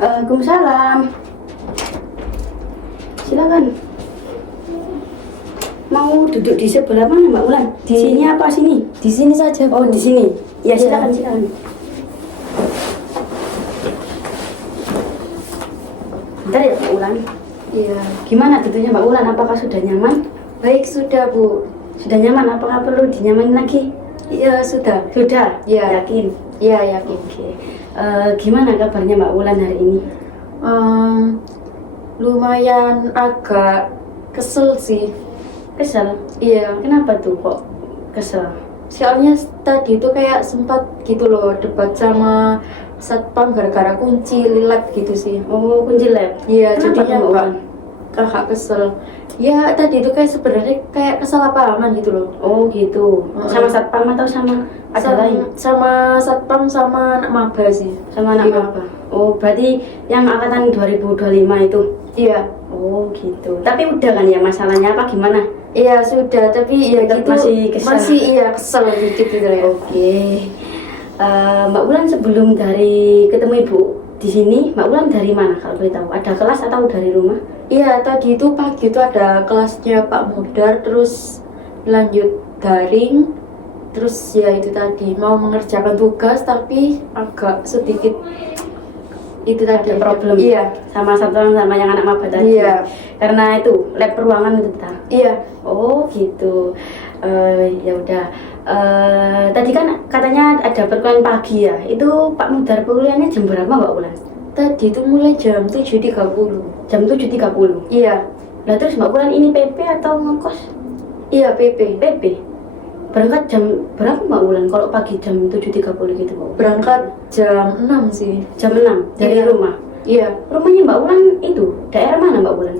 Waalaikumsalam. Silakan. Mau duduk di sebelah mana Mbak Ulan? Di sini apa sini? Di sini saja, Bu. Oh, di sini. Ya, Iya. silakan. Bentar ya Mbak Ulan. Iya. Gimana duduknya Mbak Ulan? Apakah sudah nyaman? Baik, sudah, Bu. Sudah nyaman? Apakah perlu dinyamanin lagi? Iya, sudah. Sudah? Iya. Yakin? Iya, yakin. Oke. Gimana kabarnya Mbak Ulan hari ini? Lumayan agak kesel sih. Kesel? Iya. Kenapa tuh kok kesel? Soalnya tadi itu kayak sempat gitu loh debat sama satpam gara-gara kunci lilat gitu sih. Oh, kunci lab? Iya, Kenapa jadinya tuh, Mbak Ulan? kakak kesel. Ya tadi itu kayak sebenarnya kayak kesalahpahaman gitu loh. Oh gitu. Sama satpam atau sama ada lain? Sama satpam sama anak maba sih. Sama anak Iya. apa? Oh berarti yang angkatan 2025 itu? Iya. Oh gitu. Tapi udah kan ya masalahnya apa gimana? Iya sudah, tapi ya Tetap gitu masih kesel. iya kesel dikit gitu ya. Oke. Mbak Ulan sebelum dari ketemu Ibu di sini, Mbak Ulan dari mana kalau boleh tahu? Ada kelas atau dari rumah? Iya tadi itu pagi itu ada kelasnya Pak Mudar, terus lanjut daring, terus ya itu tadi mau mengerjakan tugas tapi agak sedikit itu tadi Ada problem? Iya. Sama satu sama yang anak maba tadi? Iya. Karena itu lab ruangan itu ta? Iya. Oh gitu. Ya udah. Tadi kan katanya ada perkuliahan pagi ya. Itu Pak Mudar kuliahnya jam berapa Mbak Ulan? Tadi itu mulai jam 7.30. Jam 7.30. Iya. Lah terus Mbak Ulan ini PP atau ngekos? Iya PP. PP. Berangkat jam berapa Mbak Ulan kalau pagi jam 7.30 gitu Mbak Ulan? Berangkat jam 6 sih. Jam 6 dari Iya. rumah. Iya. Rumahnya Mbak Ulan itu daerah mana Mbak Ulan?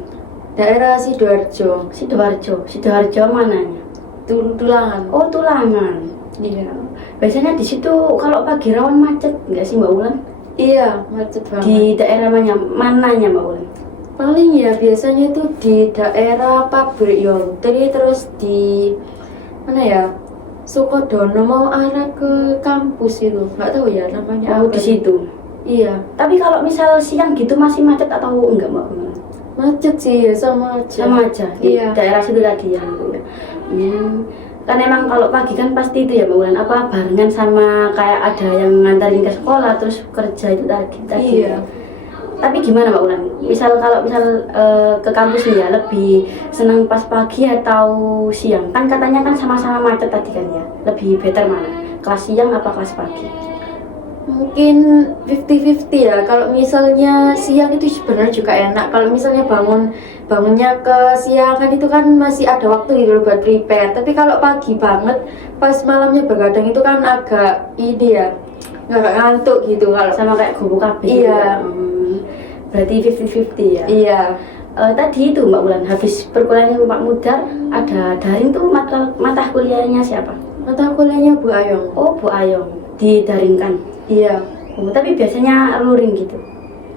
Daerah Sidoarjo. Sidoarjo. Sidoarjo mananya? Tulangan. Oh Tulangan. Iya. Biasanya di situ kalau pagi rawan macet nggak sih Mbak Ulan? Iya, macet banget. Di daerah mananya Mbak Ulan? Paling ya biasanya itu di daerah pabrik Yontri, terus di mana ya? Sukodono mau arah ke kampus itu. Nggak tahu ya namanya Oh apa. di situ. Iya. Tapi kalau misal siang gitu masih macet atau enggak Mbak Ulan? Macet sih ya sama aja. Sama aja di Iya. daerah situ tadi ya gitu ya. Kan emang kalau pagi kan pasti itu ya Mbak Ulan apa barengan sama kayak ada yang ngantarin ke sekolah terus kerja itu tadi. Iya. Tapi gimana Mbak Ulan? Kalau ke kampus nih ya lebih senang pas pagi atau siang? Kan katanya kan sama-sama macet tadi kan ya. Lebih better mana? Kelas siang apa kelas pagi? Mungkin 50-50 ya. Kalau misalnya siang itu sebenarnya juga enak. Kalau misalnya bangunnya ke siangan itu kan masih ada waktu gitu loh buat prepare. Tapi kalau pagi banget pas malamnya begadang itu kan agak ini ya, nggak ngantuk gitu kalau Sama kayak gubuk KB Iya. gitu ya? Berarti 50-50 ya? iya. Tadi itu Mbak Ulan habis perkuliahan Pak Mudar ada daring tuh mata kuliahnya siapa? Mata kuliahnya Bu Ayong. Oh Bu Ayong didaringkan. Iya. Oh, tapi biasanya luring gitu.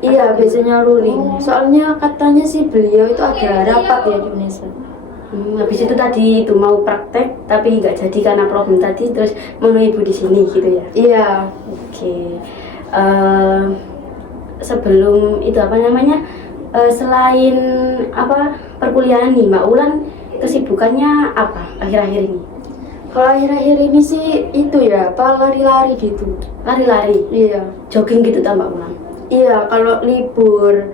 Iya, biasanya ruling. Oh. Soalnya katanya sih beliau itu ada rapat ya di Indonesia. Habis itu tadi itu mau praktek tapi nggak jadi karena problem tadi terus mau ibu di sini gitu ya. Iya. Oke. Sebelum itu apa namanya? Selain apa perkuliahan nih Mbak Ulan kesibukannya apa akhir-akhir ini? Kalau akhir-akhir ini sih itu ya, apa lari-lari gitu. Lari-lari, Iya. jogging gitu tak Mbak Ulan? Iya, kalau libur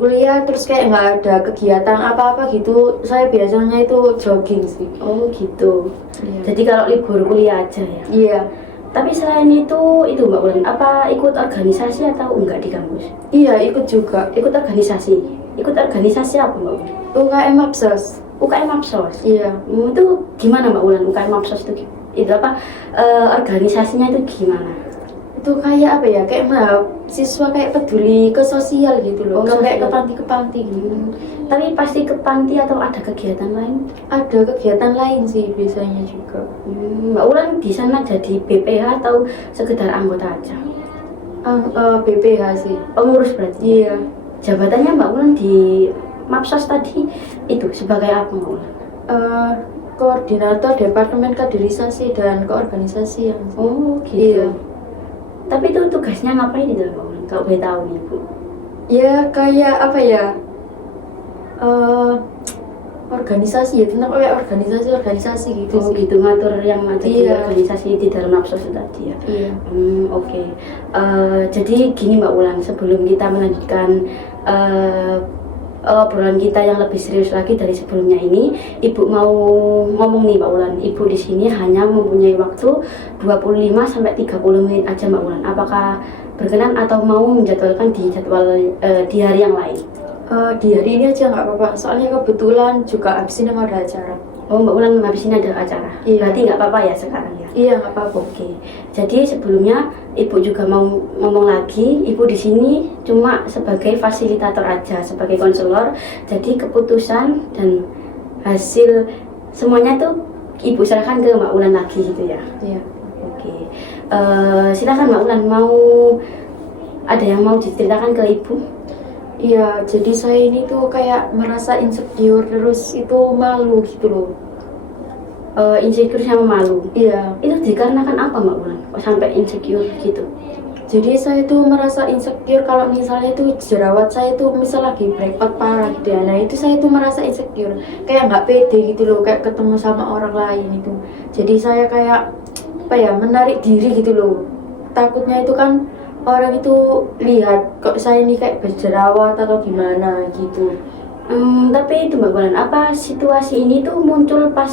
kuliah terus kayak nggak ada kegiatan apa-apa gitu, saya biasanya itu jogging sih. Oh gitu. Iya. Jadi kalau libur kuliah aja ya. Iya. Tapi selain itu Mbak Ulan apa ikut organisasi atau enggak di kampus? Iya, ikut juga. Ikut organisasi. Ikut organisasi apa Mbak Ulan? UKM Absos. UKM Absos. Iya. Itu gimana Mbak Ulan UKM Absos itu apa organisasinya itu gimana? Itu kayak apa ya? Kayak siswa kayak peduli ke sosial gitu loh. Oh, Kayak ke sosial. panti-panti gitu. Tapi pasti ke panti atau ada kegiatan lain? Ada kegiatan lain sih biasanya juga. Mbak Ulan di sana jadi BPH atau sekedar anggota aja? BPH sih. Pengurus berarti? Iya. Jabatannya Mbak Ulan di Mapsos tadi itu sebagai apa Mbak Ulan? Koordinator Departemen Kaderisasi dan Keorganisasian. Oh gitu. Iya. Tapi itu tugasnya ngapain itu Mbak Ulan? Kalau boleh tahu nih Bu. Ya kayak apa ya, organisasi ya, tentang kayak organisasi gitu Oh sih. gitu, ngatur yang ada di Iya. organisasi di dalam Napsos tadi ya. Iya. Oke. Jadi gini Mbak Ulan, sebelum kita melanjutkan obrolan kita yang lebih serius lagi dari sebelumnya ini, Ibu mau ngomong nih Mbak Ulan. Ibu di sini hanya mempunyai waktu 25 sampai 30 menit aja Mbak Ulan. Apakah berkenan atau mau menjadwalkan di di hari yang lain? Di hari ini aja nggak apa-apa, soalnya kebetulan juga abis ini mau ada acara. Oh Mbak Ulan habis ini ada acara. Iya. Berarti nggak apa-apa ya sekarang ya. Iya nggak apa-apa. Oke, jadi sebelumnya Ibu juga mau ngomong lagi, Ibu di sini cuma sebagai fasilitator aja, sebagai konselor. Jadi keputusan dan hasil semuanya tuh Ibu serahkan ke Mbak Ulan lagi gitu ya. Iya. Oke, silakan Mbak Ulan, mau ada yang mau diceritakan ke Ibu? Iya, jadi saya ini tuh kayak merasa insecure, terus itu malu gitu loh. Insecure sama malu. Iya, Itu dikarenakan apa Mbak Ulan? Kok sampai insecure gitu? jadi saya tuh merasa insecure kalau misalnya tuh jerawat saya tuh misal lagi breakout parah gitu ya. Nah itu saya tuh merasa insecure, kayak nggak pede gitu loh, kayak ketemu sama orang lain itu. Jadi saya kayak apa ya, menarik diri gitu loh. Takutnya itu kan orang itu lihat kok saya ini kayak berjerawat atau gimana gitu. Tapi itu Mbak Bulan, apa situasi ini tuh muncul pas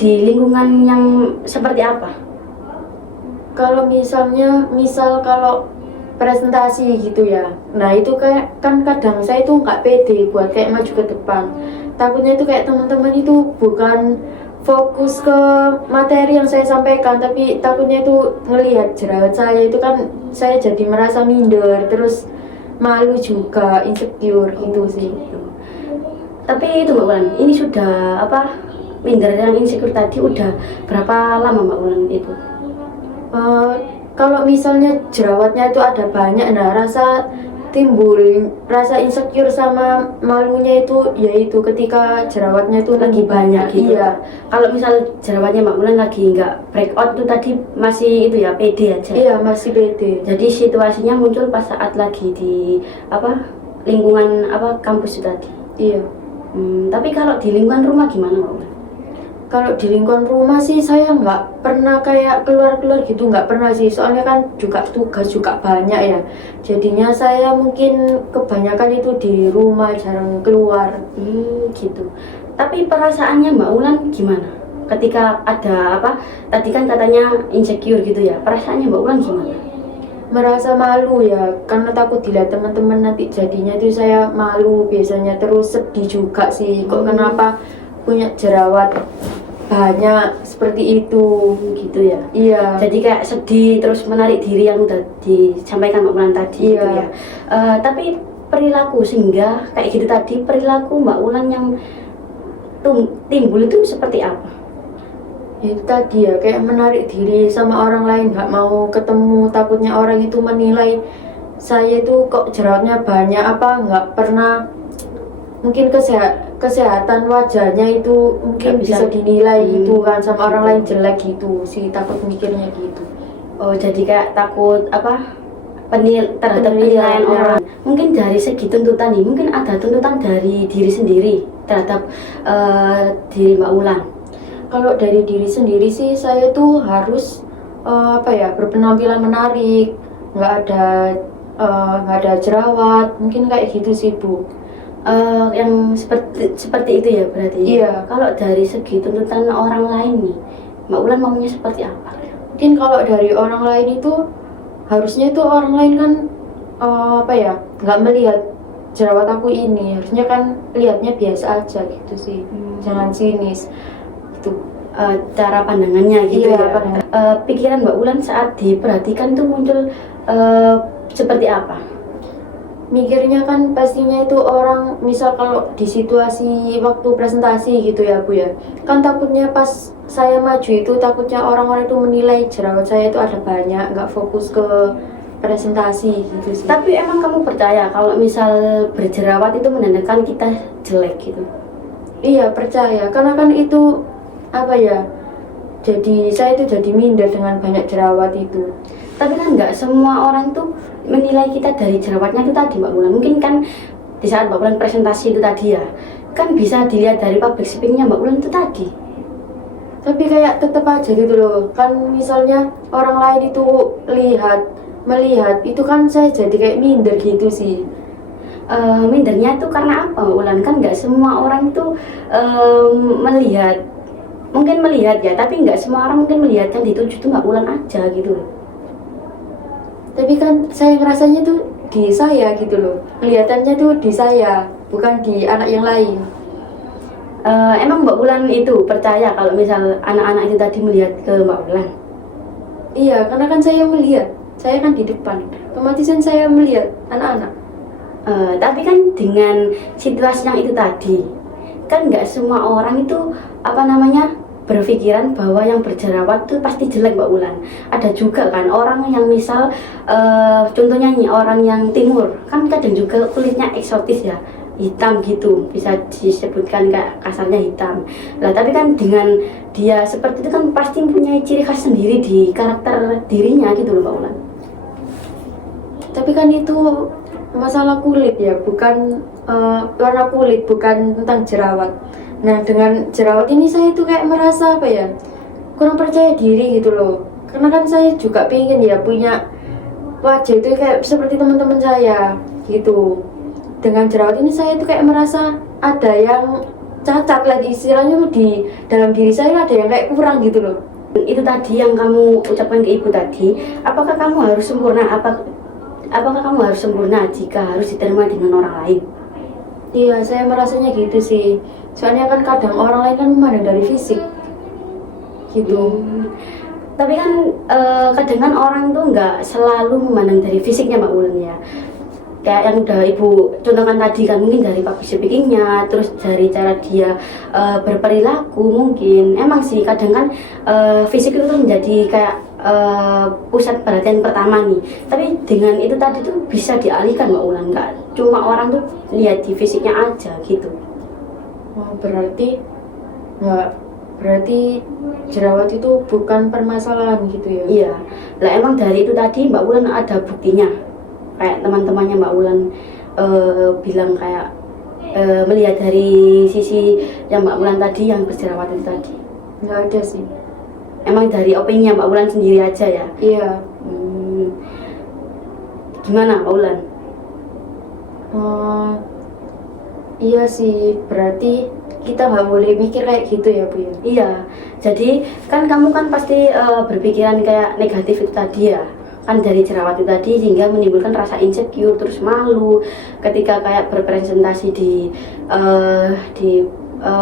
di lingkungan yang seperti apa? Kalau misal kalau presentasi gitu ya, nah itu kayak kan kadang saya tuh nggak pede buat kayak maju ke depan. Takutnya itu kayak teman-teman itu bukan fokus ke materi yang saya sampaikan, tapi takutnya itu ngelihat jerawat saya itu kan saya jadi merasa minder, terus malu juga, insecure gitu sih. Gitu. Tapi itu Mbak Bulan, ini sudah apa, minder yang insecure tadi udah berapa lama Mbak Bulan itu? Kalau misalnya jerawatnya itu ada banyak, nah timbul rasa insecure sama malunya itu yaitu ketika jerawatnya itu Lagi banyak gitu. Iya, Kalau misal jerawatnya Mbak Bulan lagi nggak breakout tuh tadi masih itu ya, pede aja. iya masih pede. Jadi situasinya muncul pas saat lagi di apa, lingkungan apa, kampus itu tadi. Iya. Tapi kalau di lingkungan rumah gimana Mbak Bulan? Kalau di lingkungan rumah sih saya nggak pernah kayak keluar-keluar gitu, nggak pernah sih. Soalnya kan juga tugas juga banyak ya. Jadinya saya mungkin kebanyakan itu di rumah, jarang keluar. Gitu. Tapi perasaannya Mbak Ulan gimana? Ketika ada apa? Tadi kan katanya insecure gitu ya. Perasaannya Mbak Ulan gimana? Merasa malu ya, karena takut dilihat teman-teman nanti, jadinya itu saya malu biasanya, terus sedih juga sih. Kok kenapa punya jerawat banyak seperti itu Gitu ya. iya. Jadi kayak sedih terus menarik diri yang udah disampaikan Mbak Ulan tadi gitu Iya. ya. Tapi perilaku sehingga kayak gitu tadi, perilaku Mbak Ulan yang timbul itu seperti apa? Ya itu tadi ya, kayak menarik diri sama orang lain, nggak mau ketemu, takutnya orang itu menilai saya itu kok jerawatnya banyak, apa nggak pernah, mungkin kesehatan wajahnya itu mungkin Nggak bisa. bisa dinilai gitu kan sama orang lain jelek gitu sih, takut mikirnya gitu. Oh, jadi kayak takut apa? Terhadap Penilaian, penilaian ya. orang. Mungkin dari segi tuntutan nih, mungkin ada tuntutan dari diri sendiri terhadap diri Mbak Ulan. Kalau dari diri sendiri sih saya tuh harus apa ya, berpenampilan menarik, nggak ada jerawat, mungkin kayak gitu sih Bu. Yang seperti itu ya berarti. Iya. Kalau dari segi tuntutan orang lain nih, Mbak Ulan maunya seperti apa? Mungkin kalau dari orang lain itu harusnya itu orang lain kan apa ya, nggak melihat jerawat aku ini, harusnya kan lihatnya biasa aja gitu sih, jangan sinis gitu. Cara pandangannya gitu Iya, ya. pandangan. Pikiran Mbak Ulan saat diperhatikan tuh muncul seperti apa? Mikirnya kan pastinya itu orang, misal kalau di situasi waktu presentasi gitu ya Bu ya, kan takutnya pas saya maju itu takutnya orang-orang itu menilai jerawat saya itu ada banyak, nggak fokus ke presentasi gitu sih. Tapi emang kamu percaya kalau misal berjerawat itu menandakan kita jelek gitu? Iya percaya, karena kan itu apa ya, jadi saya itu jadi minder dengan banyak jerawat itu. Tapi kan nggak semua orang tuh menilai kita dari jerawatnya itu tadi Mbak Wulan. Mungkin kan di saat Mbak Wulan presentasi itu tadi ya, kan bisa dilihat dari public speakingnya Mbak Wulan itu tadi. Tapi kayak tetap aja gitu loh, kan misalnya orang lain itu melihat itu kan saya jadi kayak minder gitu sih. Mindernya tuh karena apa Mbak Wulan? Kan nggak semua orang itu melihat, mungkin melihat ya, tapi nggak semua orang mungkin melihat kan dituju tuh Mbak Wulan aja gitu loh. Tapi kan saya ngerasanya tuh di saya gitu loh, kelihatannya tuh di saya, bukan di anak yang lain. Emang Mbak Wulan itu percaya kalau misal anak-anak itu tadi melihat ke Mbak Wulan? Iya, karena kan saya melihat, saya kan di depan, otomatis kan saya melihat anak-anak. Tapi kan dengan situasi yang itu tadi, kan nggak semua orang itu apa namanya berpikiran bahwa yang berjerawat itu pasti jelek Mbak Wulan. Ada juga kan orang yang misal contohnya nih orang yang timur kan kadang juga kulitnya eksotis ya, hitam gitu, bisa disebutkan kayak kasarnya hitam lah. Tapi kan dengan dia seperti itu kan pasti punya ciri khas sendiri di karakter dirinya gitu loh Mbak Wulan. Tapi kan itu masalah kulit ya, bukan warna kulit, bukan tentang jerawat. Nah, dengan jerawat ini saya tuh kayak merasa apa ya, kurang percaya diri gitu loh. Karena kan saya juga pengen ya punya wajah itu kayak seperti teman-teman saya gitu. Dengan jerawat ini saya tuh kayak merasa ada yang cacat lah, istilahnya di dalam diri saya ada yang kayak kurang gitu loh. Itu tadi yang kamu ucapkan ke ibu tadi, apakah kamu harus sempurna? Apakah kamu harus sempurna jika harus diterima dengan orang lain? Iya, saya merasanya gitu sih. Soalnya kan kadang orang lain kan memandang dari fisik gitu. Tapi kan kadang kan orang tuh nggak selalu memandang dari fisiknya Mbak Wulan ya. Kayak yang udah ibu contohkan tadi kan, mungkin dari public speakingnya, terus dari cara dia berperilaku mungkin. Emang sih kadang kan fisik itu tuh menjadi kayak pusat perhatian pertama nih. Tapi dengan itu tadi tuh bisa dialihkan Mbak Wulan, nggak cuma orang tuh lihat di fisiknya aja gitu. Oh, berarti jerawat itu bukan permasalahan gitu ya? Iya, lah emang dari itu tadi Mbak Wulan ada buktinya. Kayak teman-temannya Mbak Wulan bilang kayak melihat dari sisi yang Mbak Wulan tadi yang berjerawat itu tadi. Nggak ada sih. Emang dari opini Mbak Wulan sendiri aja ya? Iya. Gimana Mbak Wulan? Iya sih, berarti kita nggak boleh mikir kayak gitu ya Bu ya? Iya, jadi kan kamu kan pasti berpikiran kayak negatif itu tadi ya, kan dari jerawat itu tadi sehingga menimbulkan rasa insecure, terus malu ketika kayak berpresentasi di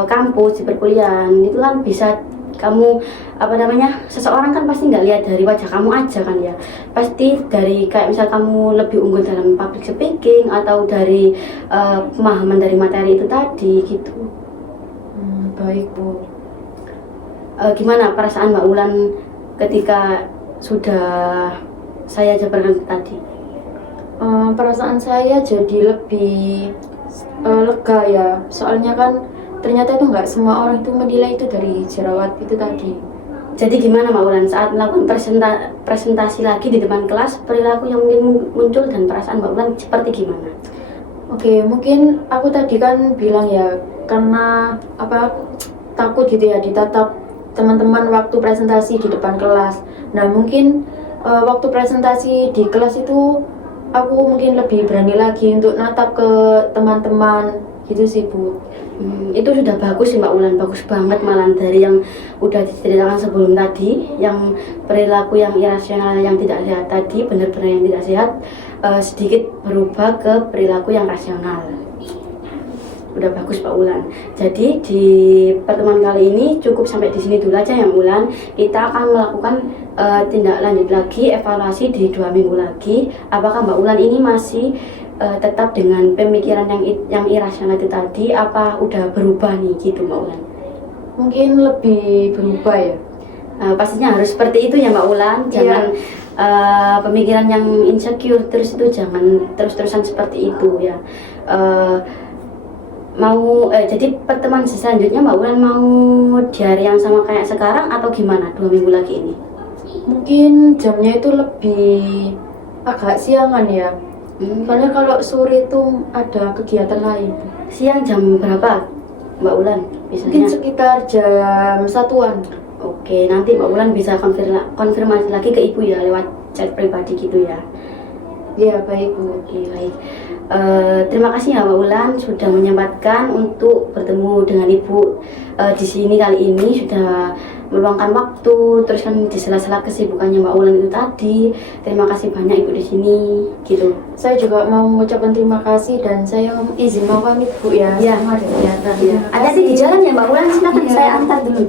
kampus, di perkuliahan itu kan bisa kamu apa namanya, seseorang kan pasti nggak lihat dari wajah kamu aja kan ya, pasti dari kayak misal kamu lebih unggul dalam public speaking atau dari pemahaman dari materi itu tadi gitu. Baik Bu. Gimana perasaan Mbak Wulan ketika sudah saya jabarkan tadi? Perasaan saya jadi lebih lega ya, soalnya kan ternyata itu nggak semua orang itu menilai itu dari jerawat itu tadi. Jadi gimana Mbak Wulan saat melakukan presentasi lagi di depan kelas, perilaku yang mungkin muncul dan perasaan Mbak Wulan seperti gimana? Oke, mungkin aku tadi kan bilang ya, karena takut gitu ya ditatap teman-teman waktu presentasi di depan kelas. Nah mungkin waktu presentasi di kelas itu aku mungkin lebih berani lagi untuk natap ke teman-teman gitu sih Bu. Itu sudah bagus sih Mbak Wulan, bagus banget malah dari yang udah diceritakan sebelum tadi, yang perilaku yang irasional yang tidak sehat tadi, benar-benar yang tidak sehat sedikit berubah ke perilaku yang rasional. Udah bagus Mbak Wulan. Jadi di pertemuan kali ini cukup sampai di sini dulu aja ya Mbak Wulan. Kita akan melakukan tindak lanjut lagi, evaluasi di 2 minggu lagi. Apakah Mbak Wulan ini masih tetap dengan pemikiran yang irasional itu tadi, apa udah berubah nih gitu Mbak Wulan? Mungkin lebih berubah ya. Pastinya harus seperti itu ya Mbak Wulan. Jangan pemikiran yang insecure terus itu, jangan terus-terusan seperti itu ya. jadi pertemuan selanjutnya Mbak Wulan mau di hari yang sama kayak sekarang atau gimana 2 minggu lagi ini? Mungkin jamnya itu lebih agak siangan ya. Soalnya kalau sore itu ada kegiatan lain. Siang jam berapa Mbak Wulan Mungkin biasanya? sekitar jam 1-an. Oke, nanti Mbak Wulan bisa konfirmasi lagi ke Ibu ya lewat chat pribadi gitu ya. Ya, baik Bu. Oke, baik. Terima kasih ya Mbak Wulan sudah menyempatkan untuk bertemu dengan Ibu di sini kali ini, sudah meluangkan waktu, terus kan di sela-sela kesibukannya Mbak Wulan itu tadi. Terima kasih banyak Ibu di sini, gitu. Saya juga mau mengucapkan terima kasih dan saya izin mau pamit Bu ya. Iya. Sama ada kegiatan. Ya. Hati-hati di jalan ya Mbak Wulan, silakan Iya. saya antar dulu.